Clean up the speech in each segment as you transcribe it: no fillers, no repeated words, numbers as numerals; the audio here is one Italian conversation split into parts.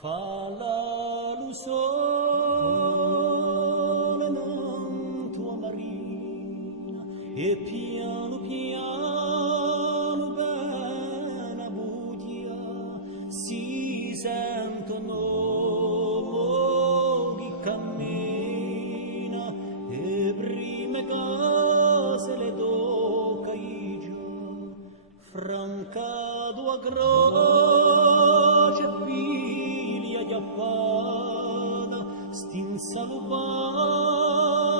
Falla lo sole in tua marina e piano piano bene budia si sentono chi cammina e prime case le tocca già francado a croce chiappada stinsa lo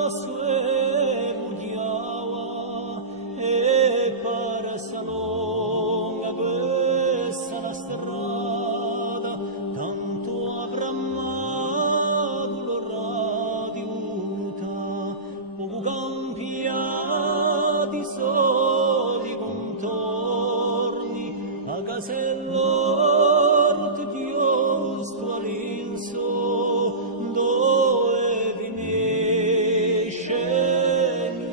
passo e budiava e para salonga questa la strada tanto avrà amato l'ora di muta poco campiati soli contorni a casell'orto di dove finisce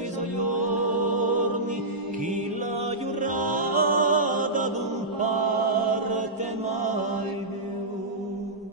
i suoi giorni chi la giurata non parte mai più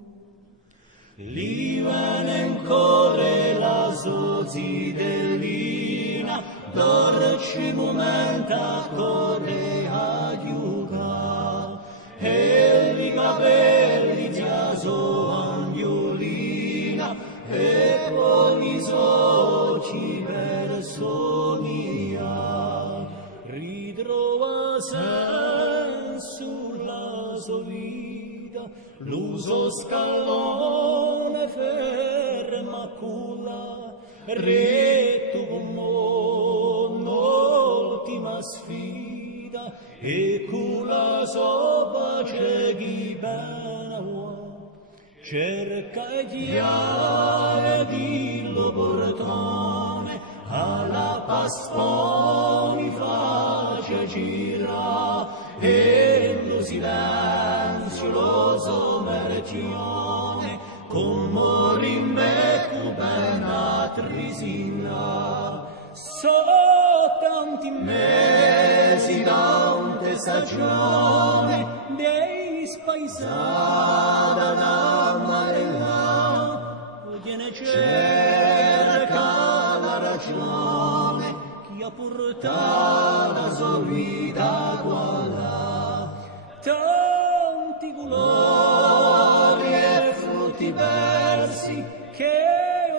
lì viene ancora la sozzidellina dorci momenta corre a giuca e i capelli giaso angiolina e poi i soci verso mia ritrova senso la sua vita l'uso scalone ferma culla retto con l'ultima sfida e con la sua pace chi bene cerca di chiare di lo portone alla pasponi face gira e lo silenzio lo sommergione con morimbe cubena trisina so tanti mesi tante stagione dei spaesata da marella viene cerca la ragione chi ha portato la sua vita qua là tanti colori e frutti versi che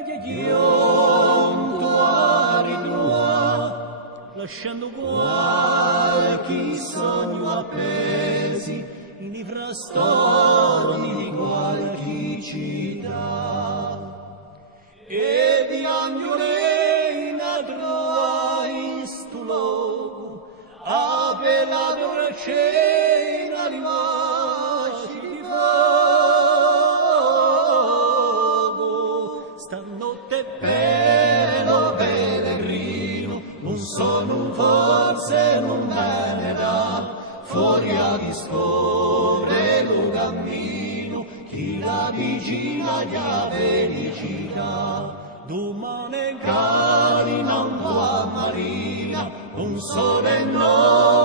odiato a rinua lasciando qualche sogno appesi in frastorni di qualche città e di agnore in adroa in sto luogo a bella dolcena rimaci di fuoco stanotte pelo pellegrino un sonno forse non bene da fuori a discorre lo cammino chi la vicina già felicità domani carina un po' marina un sole no